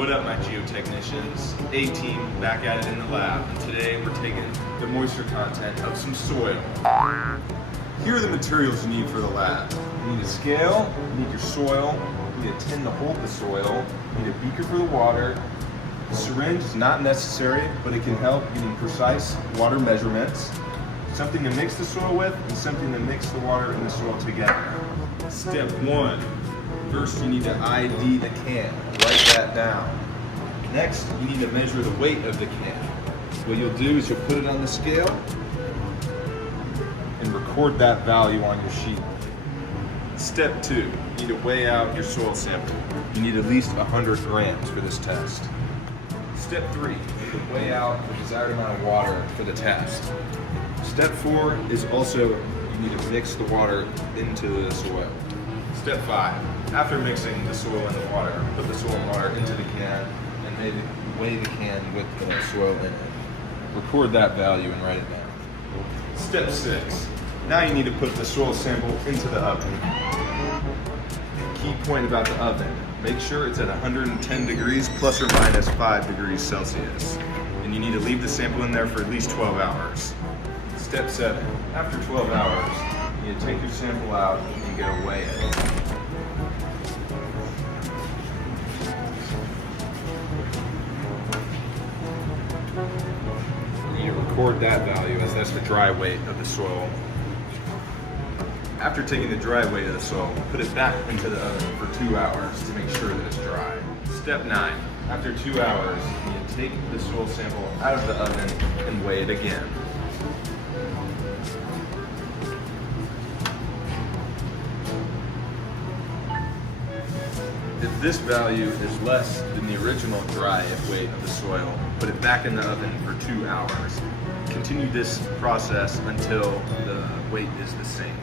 What up, my geotechnicians? A-Team back at it in the lab, and today we're taking the moisture content of some soil. Here are the materials you need for the lab. You need a scale, you need your soil, you need a tin to hold the soil, you need a beaker for the water. The syringe is not necessary, but it can help getting precise water measurements. Something to mix the soil with, and something to mix the water and the soil together. Step 1. First, you need to ID the can. Write that down. Next, you need to measure the weight of the can. What you'll do is you'll put it on the scale and record that value on your sheet. Step 2, you need to weigh out your soil sample. You need at least 100 grams for this test. Step 3, you need to weigh out the desired amount of water for the test. Step 4 is also you need to mix the water into the soil. Step 5, after mixing the soil and the water, put the soil and water into the can and maybe weigh the can with the soil in it. Record that value and write it down. Step 6, now you need to put the soil sample into the oven. Key point about the oven, make sure it's at 110 degrees plus or minus 5 degrees Celsius. And you need to leave the sample in there for at least 12 hours. Step 7, after 12 hours, you need to take your sample out and get a weigh it. You need to record that value as that's the dry weight of the soil. After taking the dry weight of the soil, put it back into the oven for 2 hours to make sure that it's dry. Step 9, after 2 hours, you need to take the soil sample out of the oven and weigh it again. If this value is less than the original dry weight of the soil, put it back in the oven for 2 hours. Continue this process until the weight is the same.